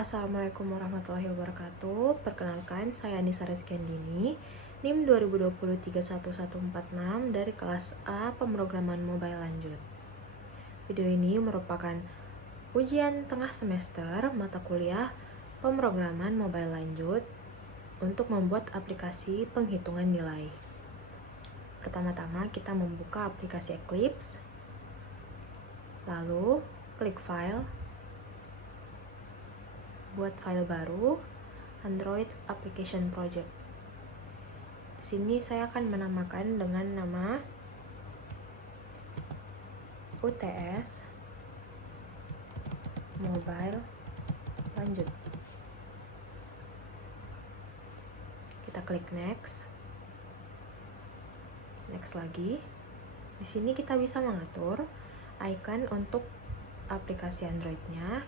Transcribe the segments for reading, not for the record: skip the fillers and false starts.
Assalamualaikum warahmatullahi wabarakatuh. Perkenalkan, saya Anissa Rizkyandini, NIM 2020-31146 dari kelas A Pemrograman Mobile Lanjut. Video ini merupakan ujian tengah semester mata kuliah Pemrograman Mobile Lanjut untuk membuat aplikasi penghitungan nilai. Pertama-tama kita membuka aplikasi Eclipse, lalu klik File, buat file baru, Android Application Project. Di sini saya akan menamakan dengan nama UTS Mobile Lanjut. Kita klik Next. Next lagi. Di sini kita bisa mengatur icon untuk aplikasi Android-nya,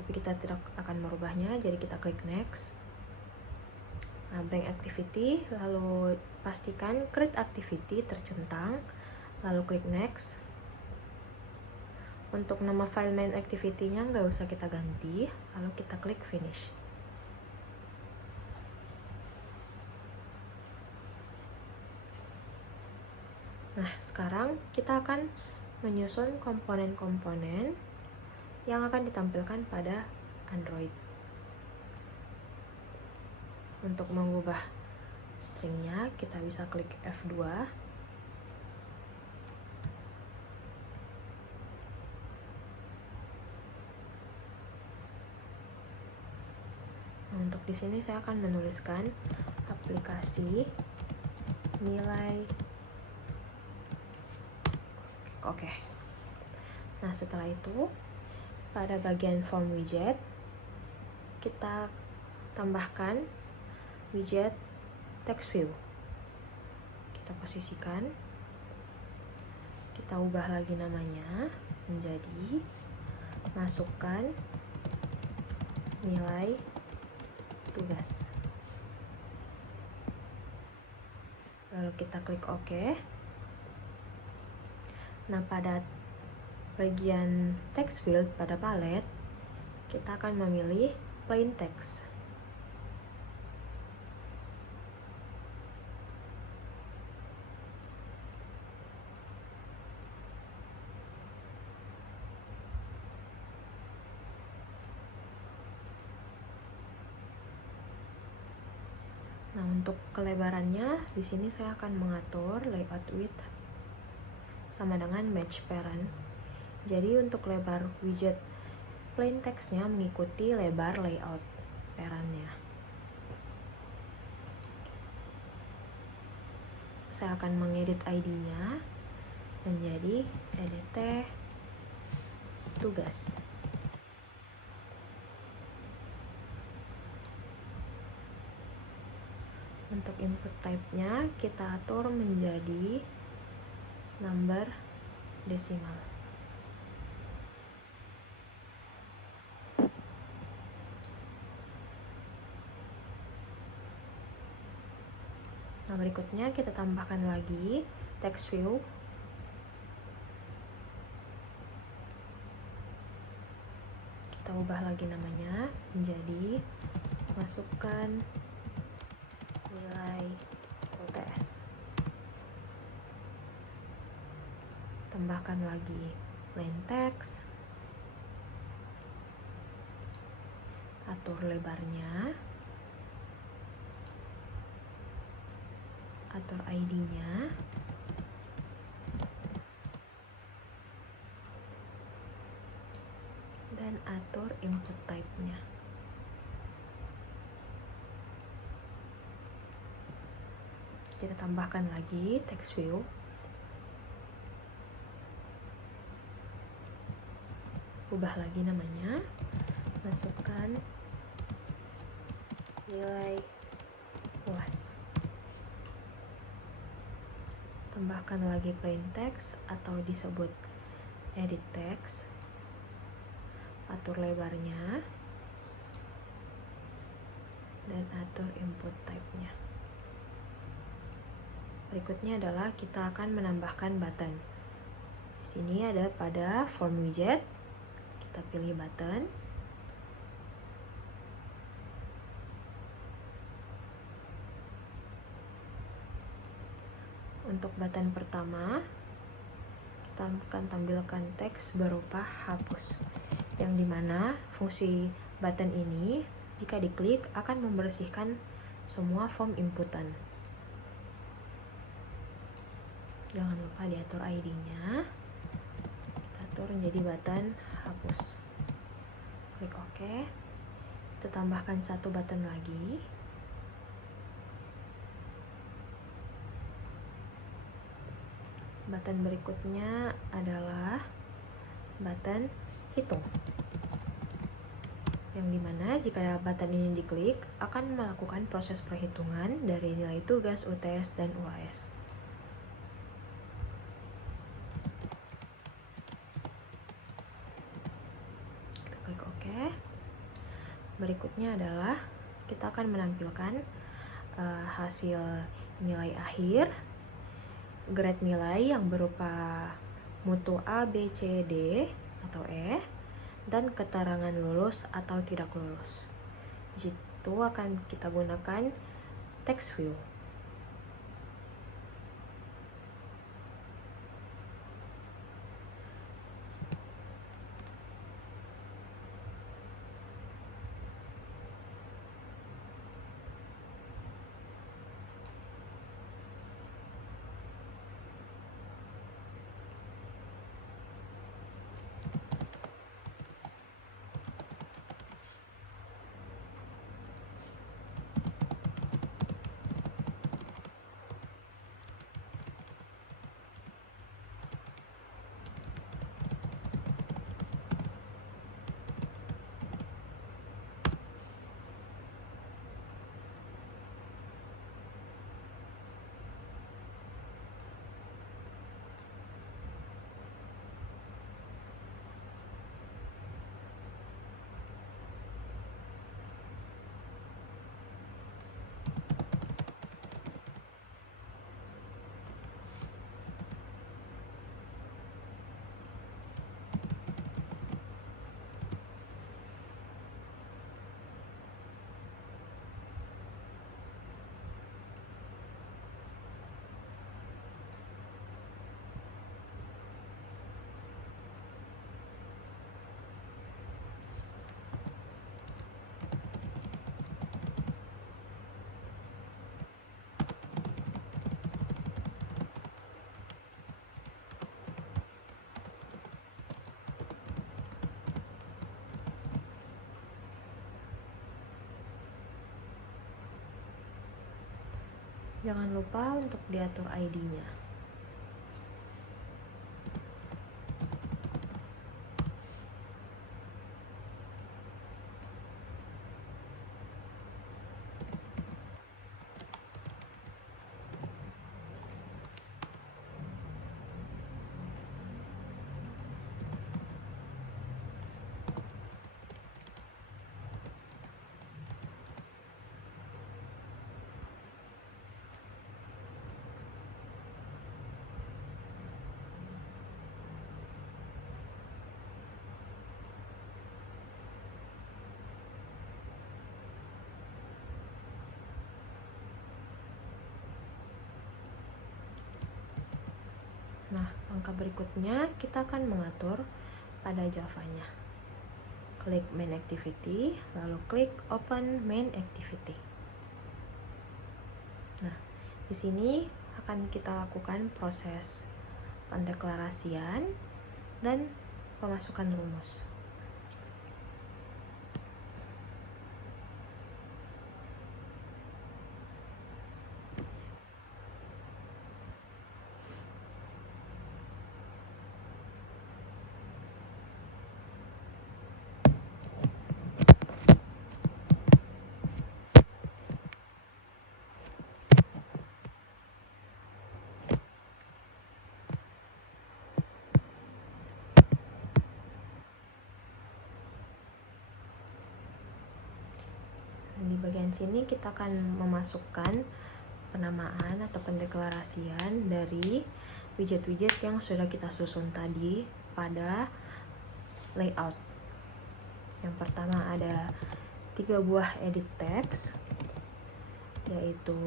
tapi kita tidak akan merubahnya, jadi kita klik Next. Nah, blank activity, lalu pastikan create activity tercentang, lalu klik Next. Untuk nama file main activity-nya nggak usah kita ganti, lalu kita klik Finish. Nah, sekarang kita akan menyusun komponen-komponen yang akan ditampilkan pada Android. Untuk mengubah stringnya, kita bisa klik F2. Nah, untuk di sini saya akan menuliskan aplikasi nilai. Oke. Nah, setelah itu pada bagian form widget kita tambahkan widget text view. Kita posisikan, kita ubah lagi namanya menjadi masukkan nilai tugas. Lalu kita klik OK. Nah, pada bagian text field pada palet, kita akan memilih plain text. Nah, untuk kelebarannya di sini saya akan mengatur layout width sama dengan match parent. Jadi untuk lebar widget plain text-nya mengikuti lebar layout parent-nya. Saya akan mengedit ID-nya menjadi edit tugas. Untuk input type-nya kita atur menjadi number desimal. Nah, berikutnya kita tambahkan lagi text view. Kita ubah lagi namanya menjadi masukkan nilai UTS. Tambahkan lagi plain text, atur lebarnya, atur ID-nya, dan atur input type-nya. Kita tambahkan lagi text view. Ubah lagi namanya, masukkan nilai UAS. Tambahkan lagi plain text atau disebut edit text, atur lebarnya, dan atur input type-nya. Berikutnya adalah kita akan menambahkan button. Di sini ada pada form widget, kita pilih button. Untuk button pertama, kita akan tampilkan teks berupa hapus, yang dimana fungsi button ini jika diklik akan membersihkan semua form inputan. Jangan lupa diatur ID-nya. Kita atur menjadi button hapus. Klik OK. Kita tambahkan satu button lagi. Button berikutnya adalah button hitung, yang dimana jika button ini diklik akan melakukan proses perhitungan dari nilai tugas UTS dan UAS. Kita klik OK. Berikutnya adalah kita akan menampilkan hasil nilai akhir, grade nilai yang berupa mutu A, B, C, D, atau E, dan keterangan lulus atau tidak lulus. Di situ akan kita gunakan text view. Jangan lupa untuk diatur ID-nya. Nah, langkah berikutnya kita akan mengatur pada Java-nya. Klik Main Activity, lalu klik Open Main Activity. Nah, di sini akan kita lakukan proses pendeklarasian dan pemasukan rumus. Di bagian sini kita akan memasukkan penamaan atau pendeklarasian dari widget-widget yang sudah kita susun tadi pada layout. Yang pertama ada 3 buah edit text, yaitu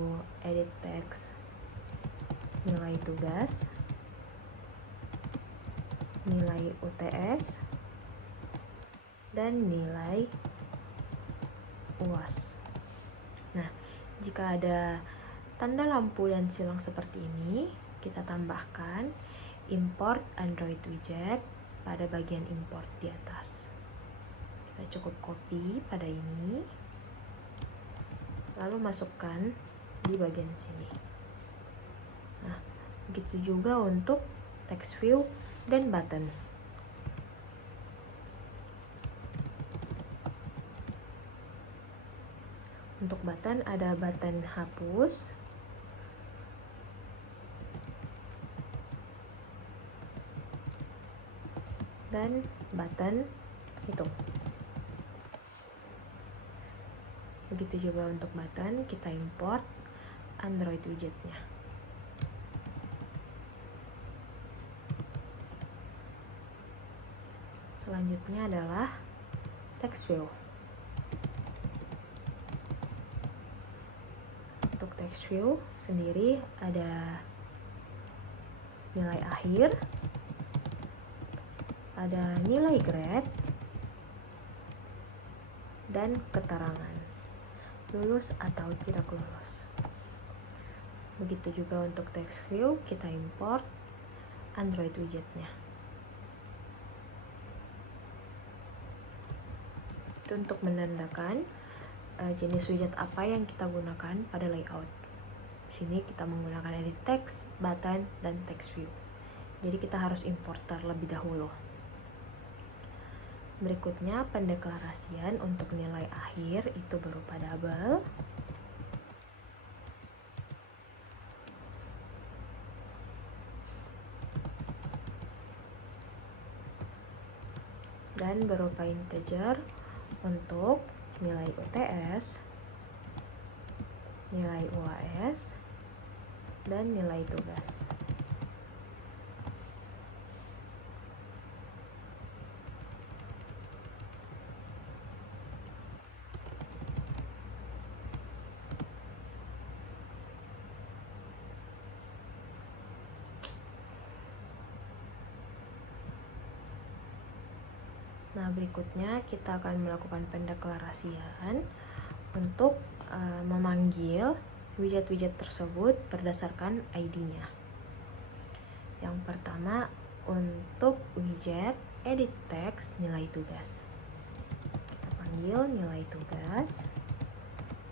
edit text nilai tugas, nilai UTS, dan nilai UAS. Nah, jika ada tanda lampu dan silang seperti ini, kita tambahkan import Android widget pada bagian import di atas. Kita cukup copy pada ini, lalu masukkan di bagian sini. Nah, begitu juga untuk text view dan button. Untuk button ada button hapus, dan button hitung. Begitu juga untuk button, kita import Android widgetnya. Selanjutnya adalah text view. Untuk text view sendiri ada nilai akhir, ada nilai grade, dan keterangan lulus atau tidak lulus. Begitu juga untuk text view, kita import Android widgetnya. Itu untuk menandakan jenis widget apa yang kita gunakan pada layout. Di sini kita menggunakan edit text, button, dan text view. Jadi kita harus import terlebih dahulu. Berikutnya pendeklarasian untuk nilai akhir itu berupa double, dan berupa integer untuk nilai UTS, nilai UAS, dan nilai tugas. Nah, berikutnya kita akan melakukan pendeklarasian untuk memanggil widget-widget tersebut berdasarkan ID-nya. Yang pertama, untuk widget edit text nilai tugas. Kita panggil nilai tugas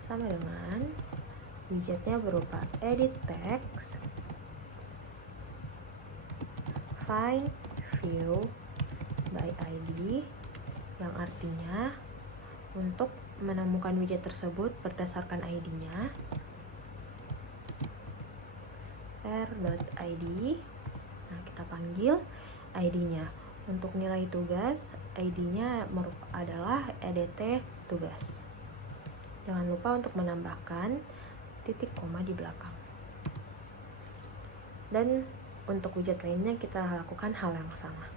sama dengan widgetnya berupa edit text find view by ID, yang artinya untuk menemukan widget tersebut berdasarkan ID-nya r.id. Nah, kita panggil ID-nya. Untuk nilai tugas, ID-nya adalah edt tugas. Jangan lupa untuk menambahkan titik koma di belakang. Dan untuk widget lainnya kita lakukan hal yang sama.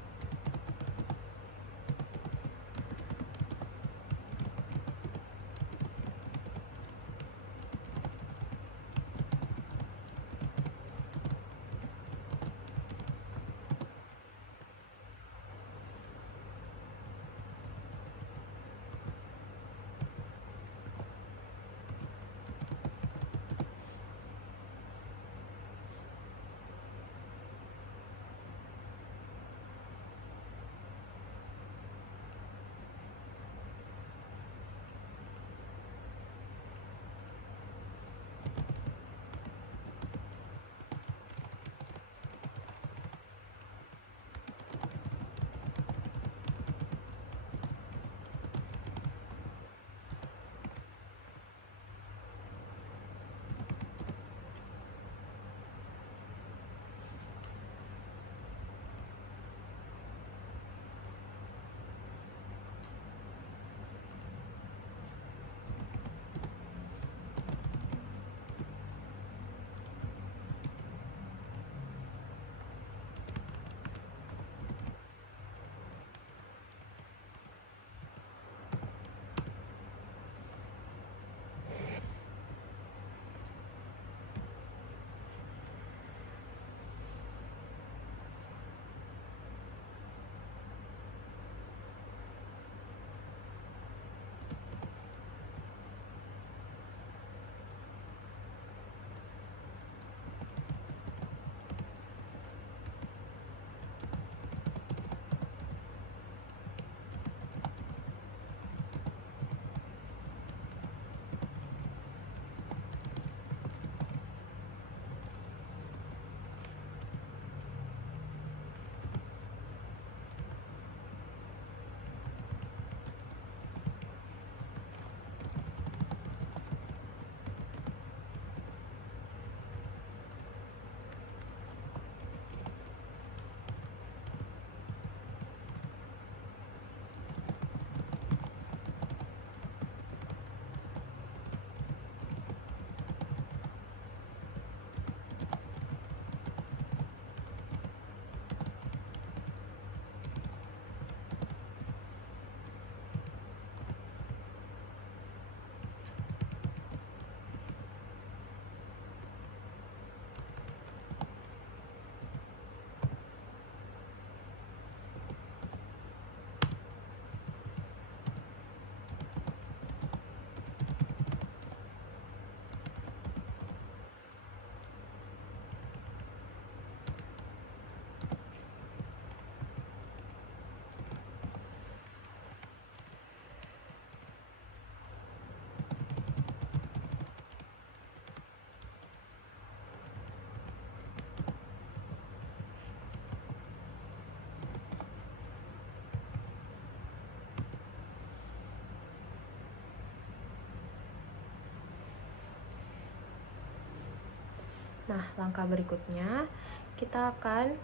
Nah, langkah berikutnya kita akan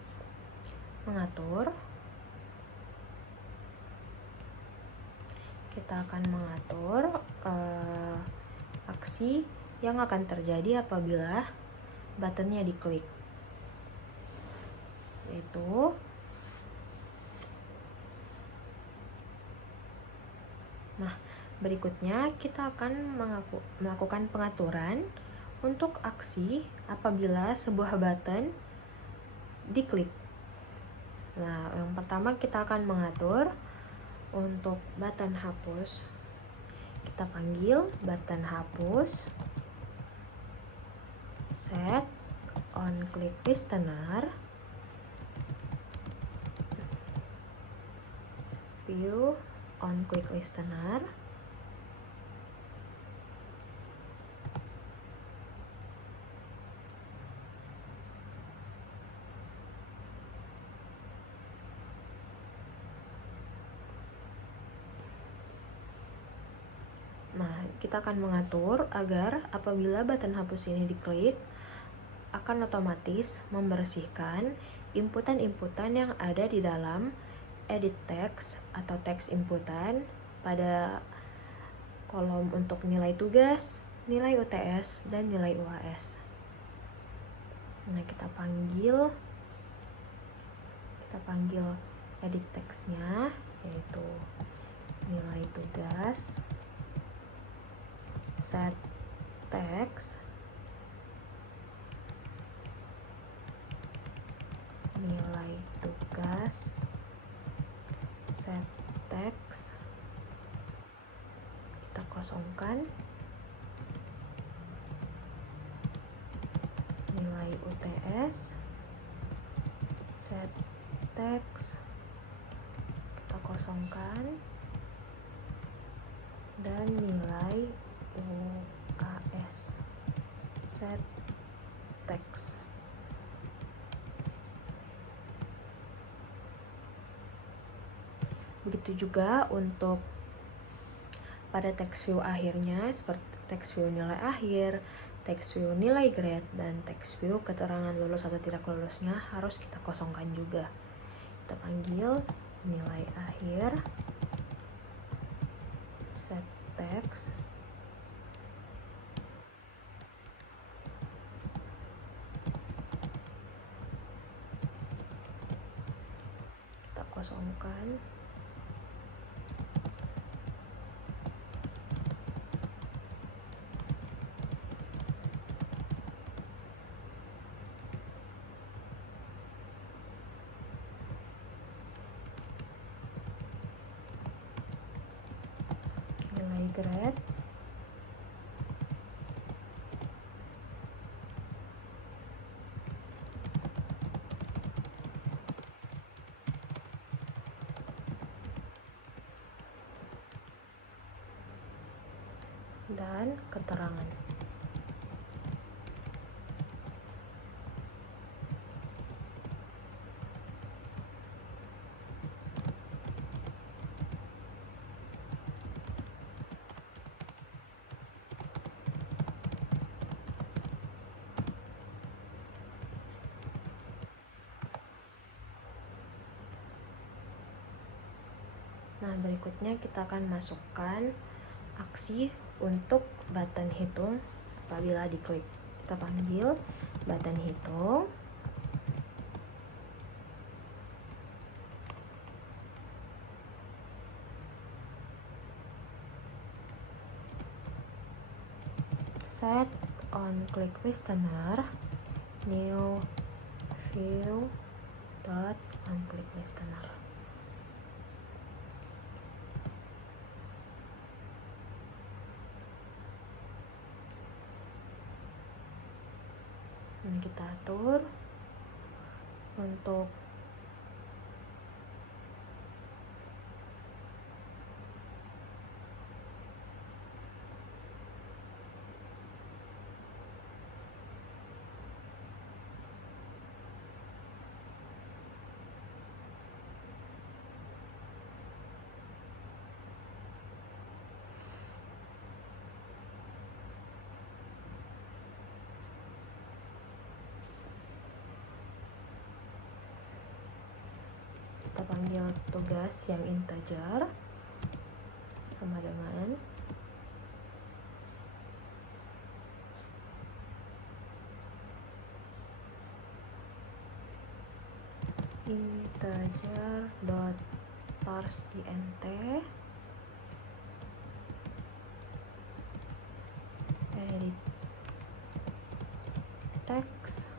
mengatur aksi yang akan terjadi apabila buttonnya diklik, yaitu berikutnya kita akan melakukan pengaturan untuk aksi apabila sebuah button diklik. Nah, yang pertama kita akan mengatur untuk button hapus. Kita panggil button hapus, set on click listener, view on click listener. Nah, kita akan mengatur agar apabila button hapus ini diklik, akan otomatis membersihkan inputan-inputan yang ada di dalam edit text atau teks inputan pada kolom untuk nilai tugas, nilai UTS, dan nilai UAS. Nah, kita panggil edit text-nya, yaitu nilai tugas, set text, nilai tugas, set text, kita kosongkan, nilai UTS, set text, kita kosongkan, dan nilai UAS, set text. Begitu juga untuk pada text view akhirnya, seperti text view nilai akhir, text view nilai grade, dan text view keterangan lulus atau tidak lulusnya harus kita kosongkan juga. Kita panggil nilai akhir, set text, kita kosongkan, nilai grade, dan keterangan. Nah, berikutnya kita akan masukkan aksi untuk button hitung apabila diklik. Kita panggil button hitung, set on click listener, new view dot on click listener. Dan kita atur untuk panggil tugas yang integer sama dengan integer dot parse int edit text.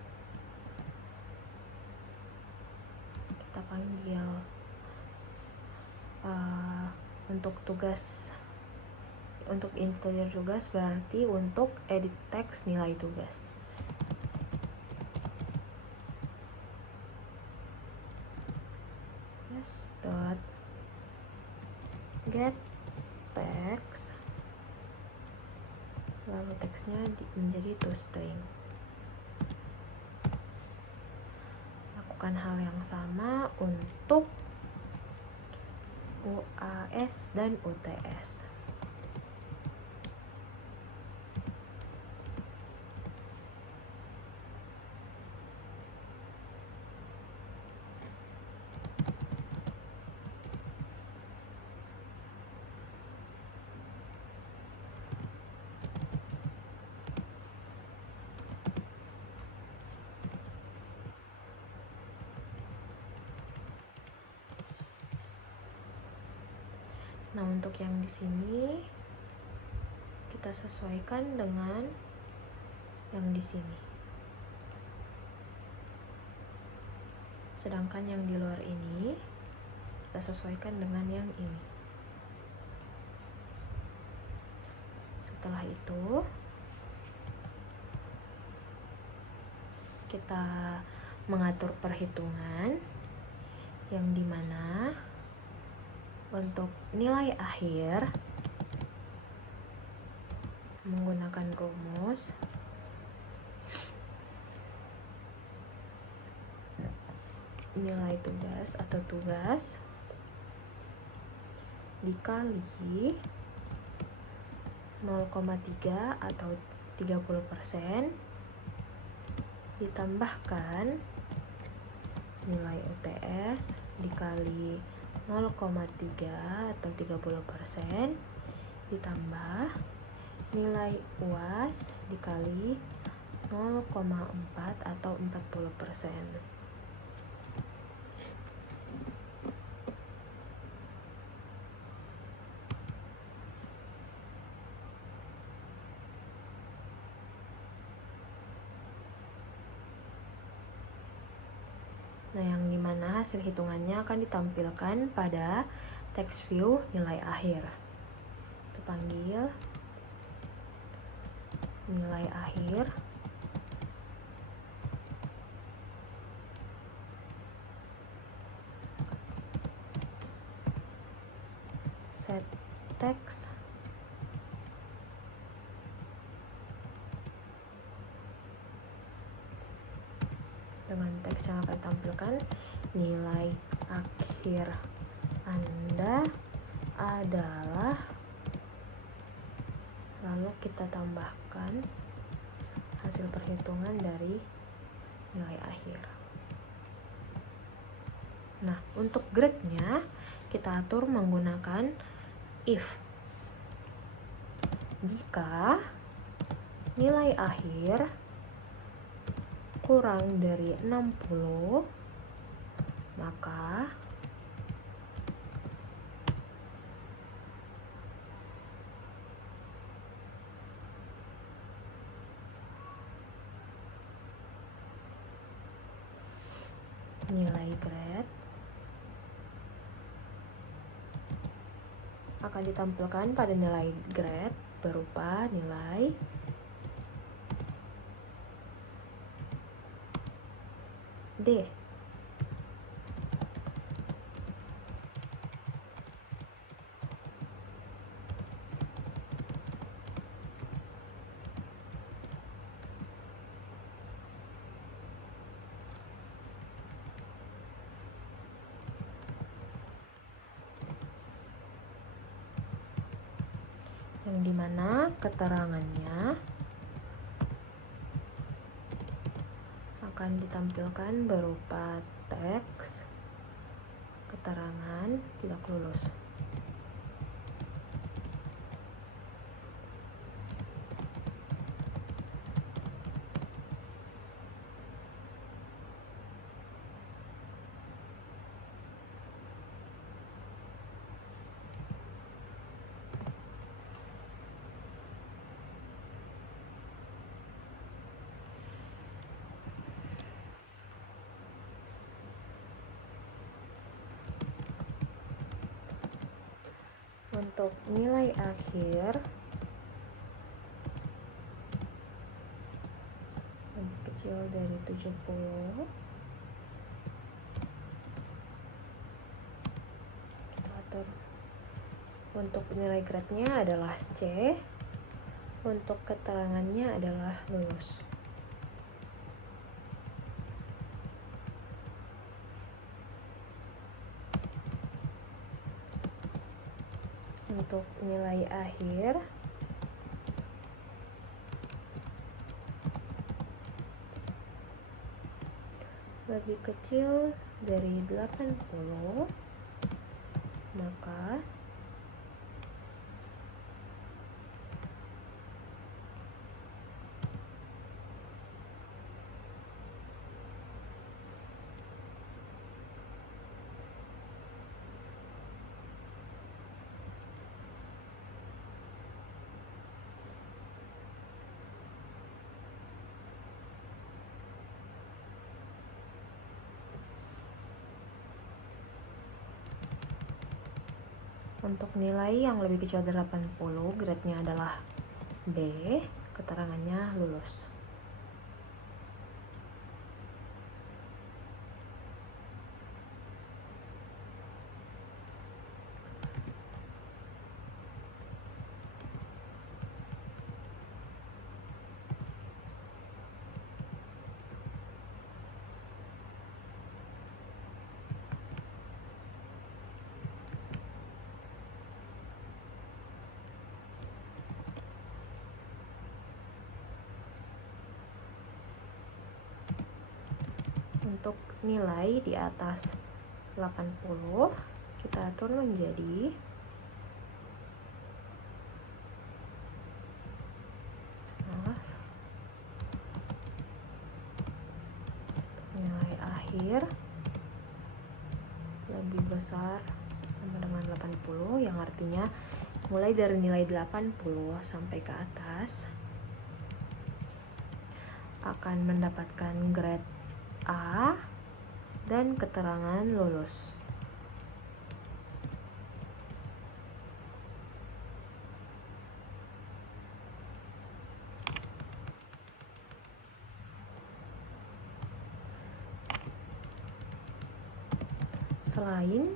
Kita panggil untuk tugas, untuk integer tugas berarti untuk edit text nilai tugas. Yes, dot get text, lalu teksnya menjadi toString. Lakukan hal yang sama untuk UAS dan UTS. Nah, untuk yang di sini kita sesuaikan dengan yang di sini. Sedangkan yang di luar ini kita sesuaikan dengan yang ini. Setelah itu kita mengatur perhitungan yang dimana untuk nilai akhir menggunakan rumus nilai tugas atau tugas dikali 0,3 atau 30% ditambahkan nilai UTS dikali 0,3 atau 30% ditambah nilai UAS dikali 0,4 atau 40%. Nah, yang dimana hasil hitungannya akan ditampilkan pada text view nilai akhir. Kita panggil nilai akhir set text dengan teks yang akan tampilkan nilai akhir Anda adalah, lalu kita tambahkan hasil perhitungan dari nilai akhir. Nah, untuk grade-nya kita atur menggunakan if. Jika nilai akhir kurang dari 60, maka nilai grade akan ditampilkan pada nilai grade berupa nilai D. Yang dimana keterangannya akan ditampilkan berupa teks keterangan tidak lulus. Untuk nilai akhir lebih kecil dari 70, kita atur. Untuk nilai grade-nya adalah C, untuk keterangannya adalah lulus. Untuk nilai akhir lebih kecil dari 80, maka untuk nilai yang lebih kecil dari 80, grade-nya adalah B, keterangannya lulus. Untuk nilai di atas 80, kita atur menjadi nilai akhir lebih besar sama dengan 80, yang artinya mulai dari nilai 80 sampai ke atas akan mendapatkan grade A dan keterangan lulus. Selain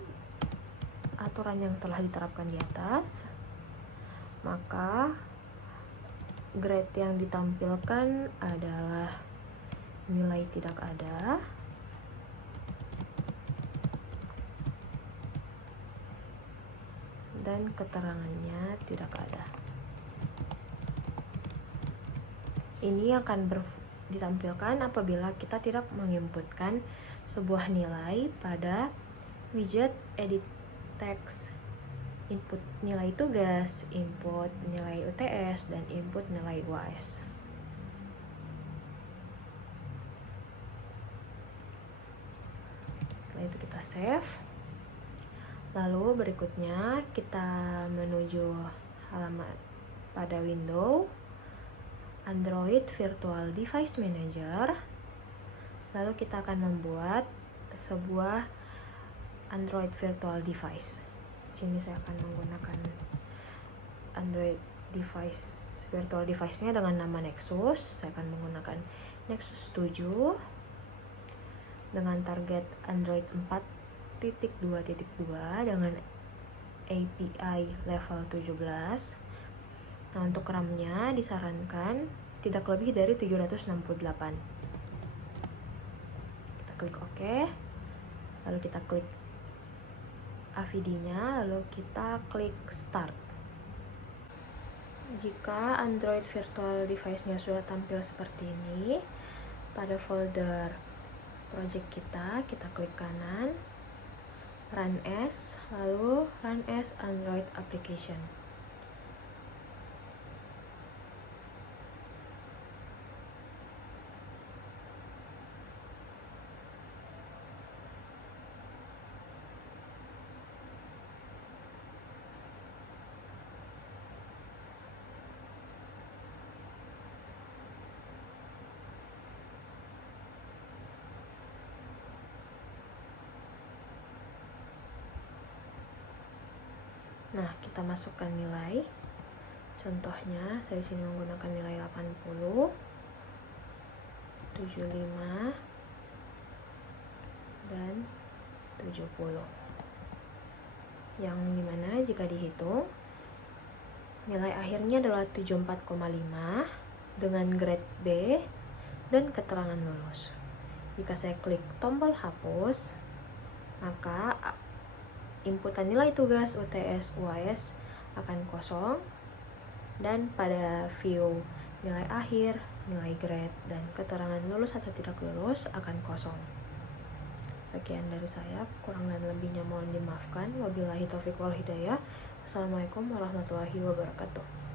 aturan yang telah diterapkan di atas, maka grade yang ditampilkan adalah nilai tidak ada, dan keterangannya tidak ada. Ini akan ditampilkan apabila kita tidak menginputkan sebuah nilai pada widget edit text, input nilai tugas, input nilai UTS, dan input nilai UAS. Setelah itu kita save. Lalu berikutnya kita menuju halaman pada window Android Virtual Device Manager. Lalu kita akan membuat sebuah Android Virtual Device. Sini saya akan menggunakan Android device virtual device-nya dengan nama Nexus. Saya akan menggunakan Nexus 7 dengan target Android 4.2.2 dengan API level 17. Nah, untuk RAM-nya disarankan tidak lebih dari 768. Kita klik OK. Lalu kita klik AVD-nya, lalu kita klik Start. Jika Android Virtual Device-nya sudah tampil seperti ini, pada folder project kita klik kanan, run as, lalu run as Android application. Nah, kita masukkan nilai. Contohnya, saya di sini menggunakan nilai 80, 75, dan 70. Yang dimana jika dihitung, nilai akhirnya adalah 74,5 dengan grade B dan keterangan lulus. Jika saya klik tombol hapus, maka inputan nilai tugas UTS UAS akan kosong, dan pada view nilai akhir, nilai grade, dan keterangan lulus atau tidak lulus akan kosong. Sekian dari saya, kurang dan lebihnya mohon dimaafkan. Wabillahi taufiq wal hidayah. Wassalamualaikum warahmatullahi wabarakatuh.